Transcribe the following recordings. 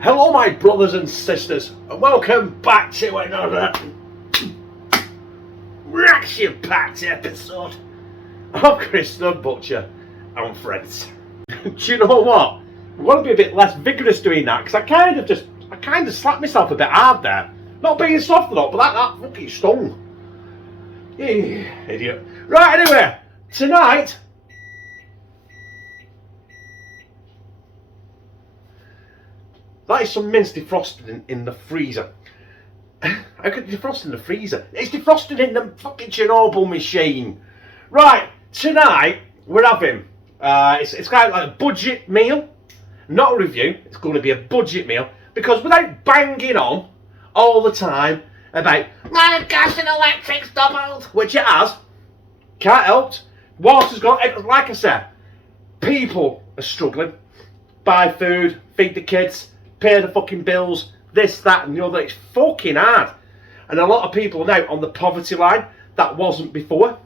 Hello my brothers and sisters, and welcome back to another reaction-packed episode of Chris the Butcher and Friends. Do you know what? I want to be a bit less vigorous doing that, because I kind of slapped myself a bit hard there. Not being soft enough, but that fucking stung. Idiot. Right, anyway, tonight that is some mince defrosted in the freezer. How could it defrost in the freezer? It's defrosted in the fucking Chernobyl machine. Right, tonight we're having, it's kind of like a budget meal. Not a review, it's going to be a budget meal. Because without banging on all the time about, my gas and electric's doubled, which it has, can't help. Water's gone, like I said, people are struggling. Buy food, feed the kids, pay the fucking bills, this, that and the other. It's fucking hard. And a lot of people are now on the poverty line. That wasn't before.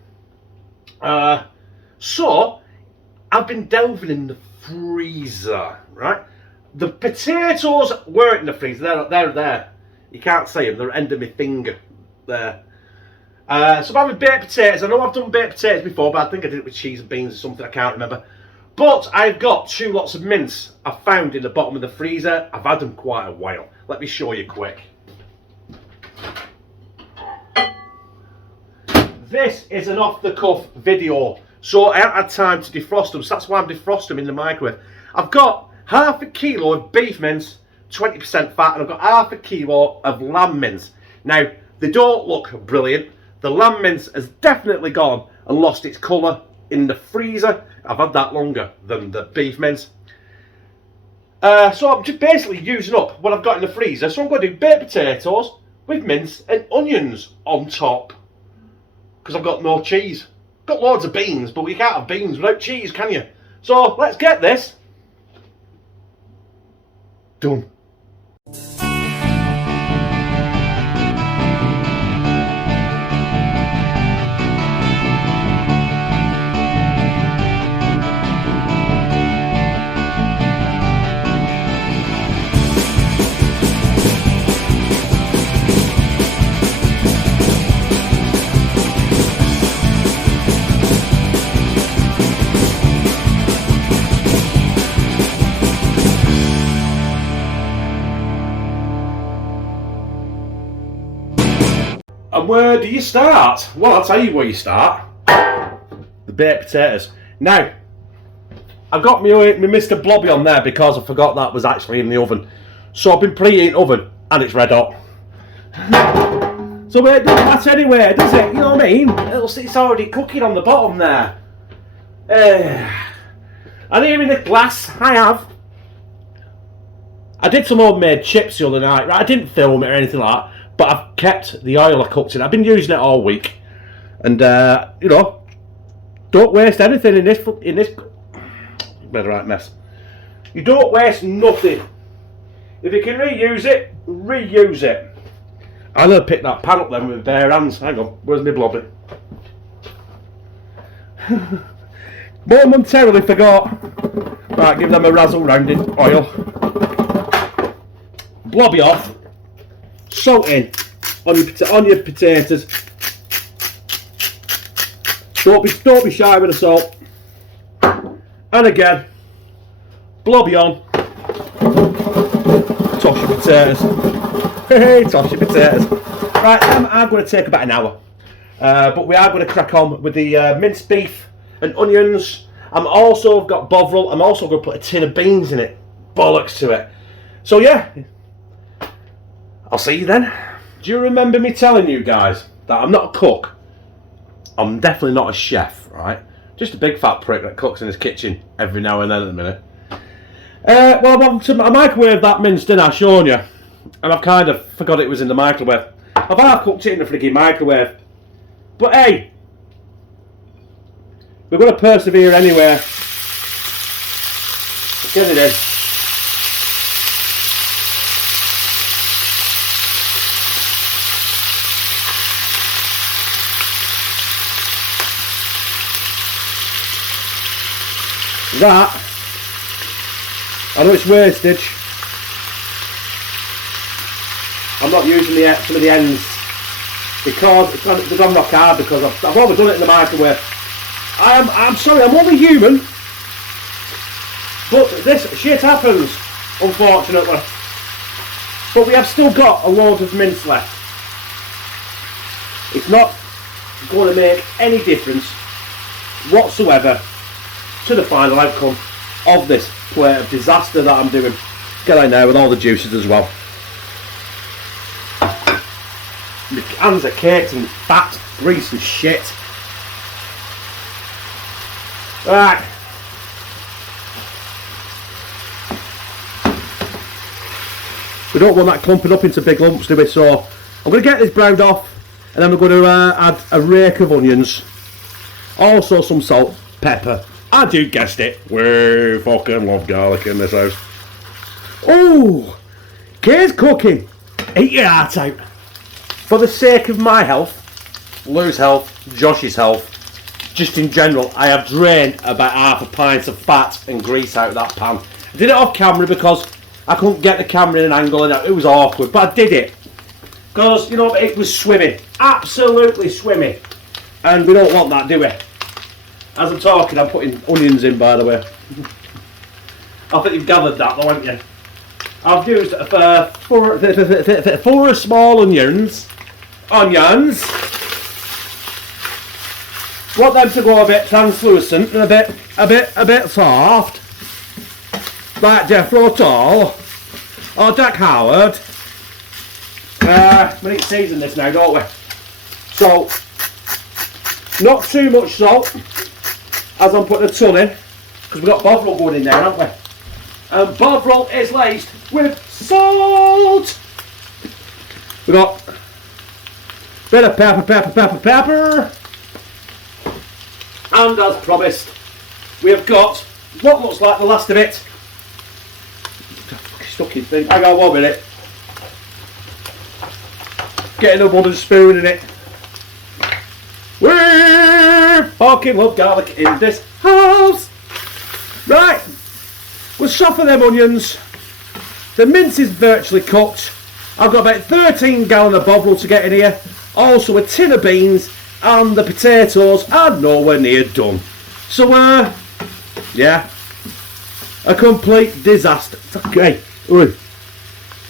So, I've been delving in the freezer, right? The potatoes weren't in the freezer. They're there. You can't see them. They're end of my finger there. So I'm having baked potatoes. I know I've done baked potatoes before, but I think I did it with cheese and beans or something. I can't remember. But I've got 2 lots of mince I found in the bottom of the freezer. I've had them quite a while. Let me show you quick. This is an off-the-cuff video, so I haven't had time to defrost them, so that's why I'm defrosting them in the microwave. I've got half a kilo of beef mince, 20% fat, and I've got half a kilo of lamb mince. Now, they don't look brilliant. The lamb mince has definitely gone and lost its colour in the freezer. I've had that longer than the beef mince. So I'm just basically using up what I've got in the freezer. So I'm going to do baked potatoes with mince and onions on top. Because I've got no cheese. Got loads of beans, but you can't have beans without cheese, can you? So let's get this done. And where do you start? Well, I'll tell you where you start. The baked potatoes. Now, I've got my Mr. Blobby on there because I forgot that was actually in the oven. So I've been preheating oven and it's red hot. So it doesn't matter anyway, does it? You know what I mean? It's already cooking on the bottom there. And here in the glass, I did some homemade chips the other night. Right? I didn't film it or anything like that. But I've kept the oil I cooked in. I've been using it all week, and you know, don't waste anything in this. Made a right mess. You don't waste nothing. If you can reuse it, reuse it. I'm gonna pick that pan up then with bare hands. Hang on, where's my blobby? Momentarily forgot. Right, give them a razzle round in oil. Blobby off. Salt in on your potatoes. Don't be shy with the salt. And again, blobby on. Toss your potatoes. Hey, toss your potatoes. Right, I'm going to take about an hour, but we are going to crack on with the minced beef and onions. I've got bovril. I'm also going to put a tin of beans in it. Bollocks to it. So yeah. I'll see you then. Do you remember me telling you guys that I'm not a cook? I'm definitely not a chef, right? Just a big fat prick that cooks in his kitchen every now and then at the minute. Well, I microwaved that mince, didn't I, shown you? And I've kind of forgot it was in the microwave. I've half cooked it in the frigging microwave. But hey, we're going to persevere anyway. Let's get it in. That, I know it's wastage, I'm not using some of the ends because they've gone rock hard because I've overdone it in the microwave. I'm sorry, I'm only human, but this shit happens, unfortunately. But we have still got a load of mince left. It's not going to make any difference whatsoever to the final outcome of this plate of disaster that I'm doing. Get out now with all the juices as well. My hands are caked in fat, grease and shit. Right. We don't want that clumping up into big lumps, do we? So I'm going to get this browned off, and then we're going to add a rake of onions, also some salt, pepper. As you guessed it, we fucking love garlic in this house. Oh, Kay's cooking. Eat your heart out. For the sake of my health, Lou's health, Josh's health, just in general, I have drained about half a pint of fat and grease out of that pan. I did it off camera because I couldn't get the camera in an angle and it was awkward, but I did it. Because, you know, it was swimming. Absolutely swimming. And we don't want that, do we? As I'm talking, I'm putting onions in, by the way. I think you've gathered that, though, haven't you? I've used four small onions. Want them to go a bit translucent and a bit soft. Like Jeffro Tall or Jack Howard. We need to season this now, don't we? So, not too much salt as I'm putting a ton in, because we've got bovril going in there, haven't we? And bovril is laced with salt. We've got a bit of pepper. And as promised, we have got what looks like the last of it. Stuck in thing. Hang on 1 minute. Getting a wooden spoon in it. We fucking love garlic in this house. Right. We'll soften them onions. The mince is virtually cooked. I've got about 13 gallons of bovril to get in here. Also a tin of beans. And the potatoes are nowhere near done. So, yeah. A complete disaster. Okay. Oi.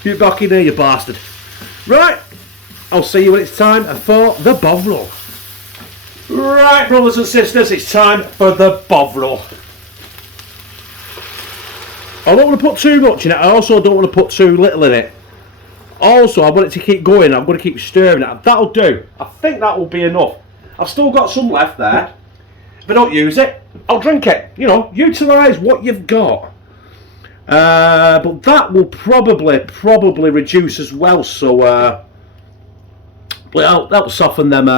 Get back in here, you bastard. Right. I'll see you when it's time for the bovril. Right, brothers and sisters, it's time for the bovril. I don't want to put too much in it. I also don't want to put too little in it. Also, I want it to keep going. I'm going to keep stirring it. That'll do. I think that will be enough. I've still got some left there. If I don't use it, I'll drink it. You know, utilise what you've got. But that will probably reduce as well. So, that'll soften them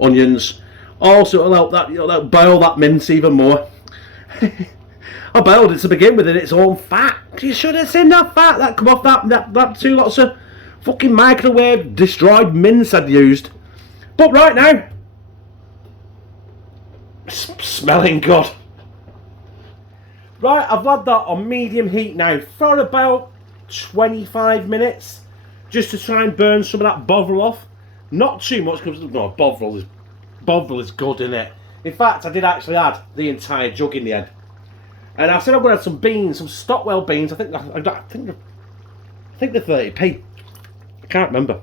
onions. Also, it'll help that, that'll boil that mince even more. I boiled it to begin with in its own fat. You should have seen that fat that come off that 2 lots of fucking microwave destroyed mince I'd used. But right now, smelling good. Right, I've had that on medium heat now for about 25 minutes, just to try and burn some of that bovril off. Not too much, because bovril is good, isn't it? In fact, I did actually add the entire jug in the end. And I said I'm going to add some beans, some Stockwell beans. I think they're 30p. I can't remember.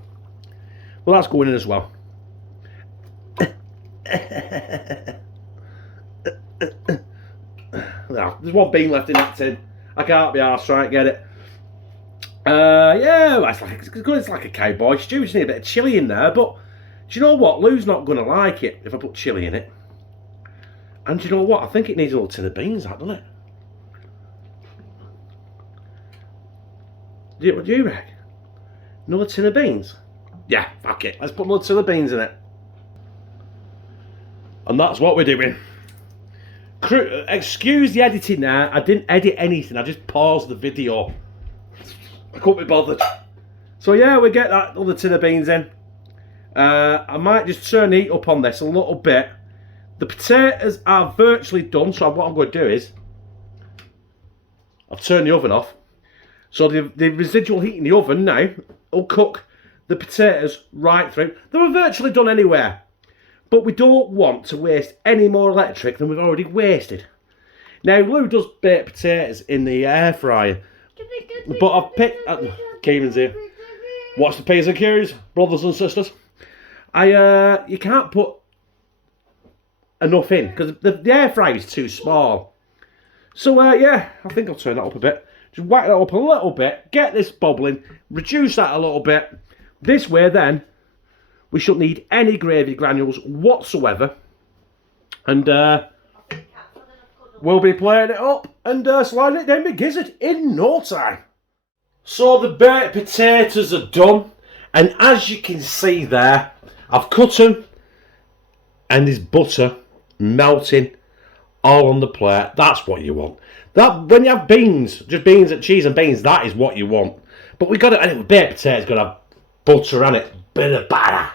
Well, that's going in as well. No, there's one bean left in that tin. I can't be arsed trying to get it. Yeah, it's like a cowboy stew. Just need a bit of chilli in there. But do you know what? Lou's not going to like it if I put chilli in it. And do you know what? I think it needs a little tin of beans, that, doesn't it? What do you reckon? Another tin of beans? Yeah, fuck it. Let's put another tin of beans in it. And that's what we're doing. Excuse the editing now. I didn't edit anything. I just paused the video. I couldn't be bothered. So yeah, we get that other tin of beans in. I might just turn the heat up on this a little bit. The potatoes are virtually done, so what I'm going to do is I've turned the oven off. So the residual heat in the oven now will cook the potatoes right through. They were virtually done anywhere. But we don't want to waste any more electric than we've already wasted. Now, Lou does bake potatoes in the air fryer. But I've picked... Keenan's here. Watch the P's and Q's, brothers and sisters. You can't put enough in, because the air fryer is too small. So, yeah, I think I'll turn that up a bit. Just whack that up a little bit, get this bubbling, reduce that a little bit. This way, then, we shouldn't need any gravy granules whatsoever. And we'll be playing it up and sliding it down the gizzard in no time. So the baked potatoes are done. And as you can see there, I've cut them. And there's butter melting all on the plate. That's what you want. That when you have beans, just beans and cheese and beans, that is what you want. But we got it, and baked potatoes got to have butter on it. Bit of batter.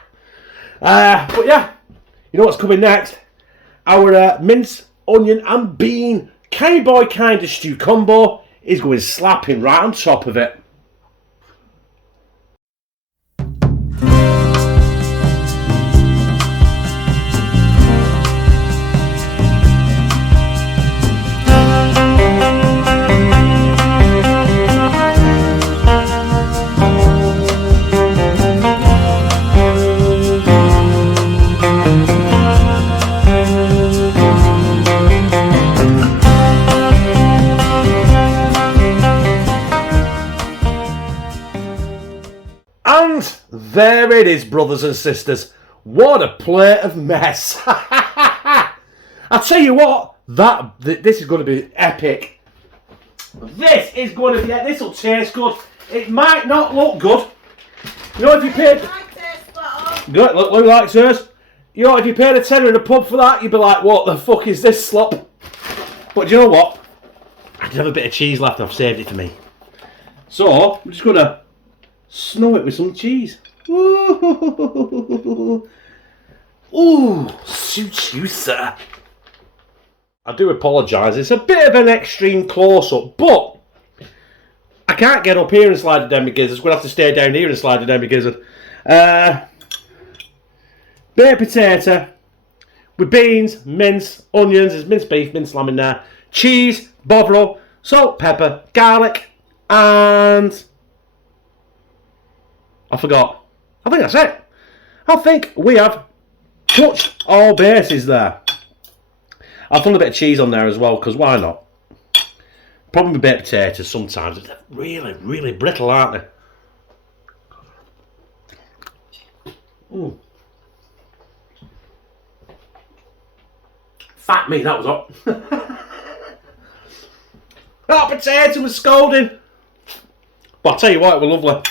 But yeah, you know what's coming next? Our mince, onion and bean cowboy kind of stew combo is going slapping right on top of it. There it is, brothers and sisters. What a plate of mess. I tell you what, this is going to be epic. This is going to be, this will taste good. It might not look good. You know, if you paid... Good, look, Lou likes hers. You know, if you paid a tenner in a pub for that, you'd be like, what the fuck is this slop? But do you know what? I have a bit of cheese left, I've saved it for me. So, I'm just going to snow it with some cheese. Ooh, suits you, sir. I do apologise, it's a bit of an extreme close-up, but I can't get up here and slide it down my gizzard. I'm going to have to stay down here and slide it down my gizzard. Baked potato with beans, mince, onions, there's minced beef, minced lamb in there, cheese, bovril, salt, pepper, garlic, and... I forgot. I think that's it. I think we have touched all bases there. I've thrown a bit of cheese on there as well, because why not? Problem with baked potatoes sometimes, they're really, really brittle, aren't they? Mm. Fuck me, that was hot. That potato was scalding. But I'll tell you what, it was lovely.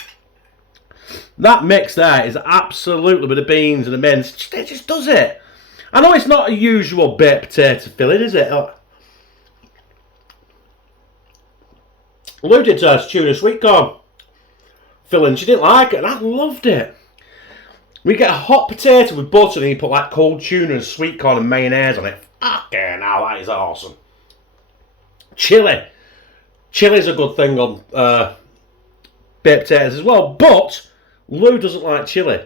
That mix there is absolutely with the beans and the mince. It just does it. I know it's not a usual baked potato filling, is it? Lou did tuna sweet corn filling. She didn't like it, and I loved it. We get a hot potato with butter, and you put like cold tuna and sweet corn and mayonnaise on it. Fucking hell, that is awesome. Chili. Chili's a good thing on baked potatoes as well, but Lou doesn't like chili.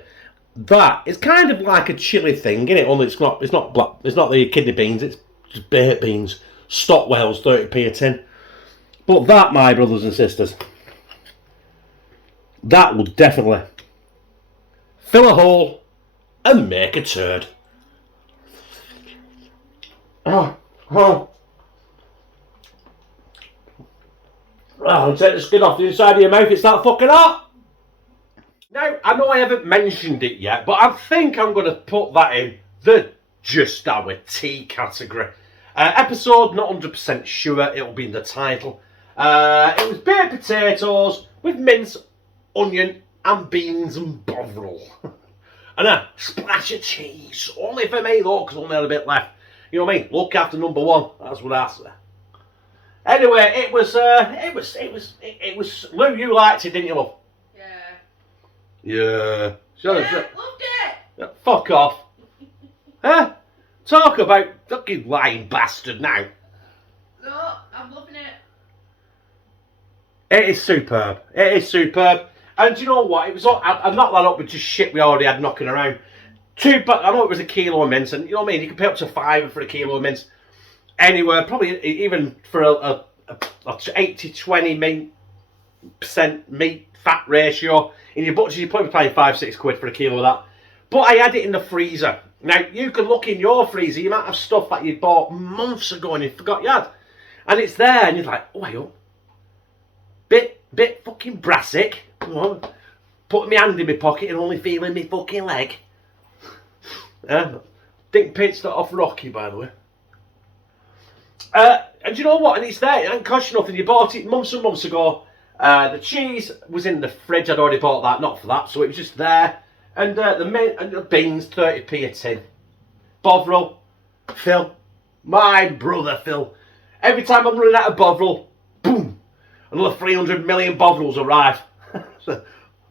That is kind of like a chili thing, isn't it? Only it's not the kidney beans, it's just baked beans. Stockwell's 30p a tin. But that, my brothers and sisters, that will definitely fill a hole and make a turd. Oh. I'll take the skin off the inside of your mouth, it's that fucking hot. Now, I know I haven't mentioned it yet, but I think I'm going to put that in the Just Our Tea category. Episode, not 100% sure, it'll be in the title. It was baked potatoes with mince, onion and beans and bovril. And a splash of cheese. Only for me though, because I only had a bit left. You know what I mean? Look after number one. That's what I say. Anyway, it was, Lou, you liked it, didn't you, love? Yeah. Shut up. Loved it. Fuck off. Huh? Talk about fucking lying bastard now. No, I'm loving it. It is superb. It is superb. And do you know what? It was all, I knocked that up with just shit we already had knocking around. I know it was a kilo of mince, and you know what I mean? You can pay up to £5 for a kilo of mince. Anywhere, probably even for a 80-20 percent meat fat ratio in your butcher, you're probably paying £5-6 for a kilo of that. But I had it in the freezer. Now you can look in your freezer. You might have stuff that you bought months ago and you forgot you had, and it's there, and you're like, oh, hang on. Bit fucking brassic. Putting my hand in my pocket and only feeling my fucking leg. Dink pit's not off Rocky, by the way. And you know what? And it's there. It ain't cost you nothing. You bought it months and months ago. The cheese was in the fridge. I'd already bought that, not for that, so it was just there. And the beans, 30p a tin. Bovril, Phil, my brother Phil. Every time I'm running out of Bovril, boom, another 300 million Bovrils arrive. So,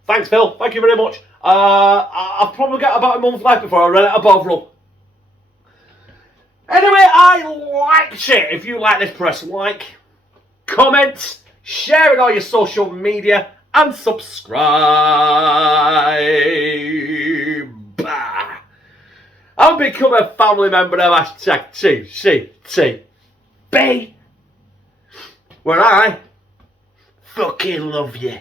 thanks, Phil. Thank you very much. I've probably got about a month left before I run out of Bovril. Anyway, I like shit. If you like this, press like, comment, share it on your social media, and subscribe. I'll become a family member of #2CCTB, where I fucking love you.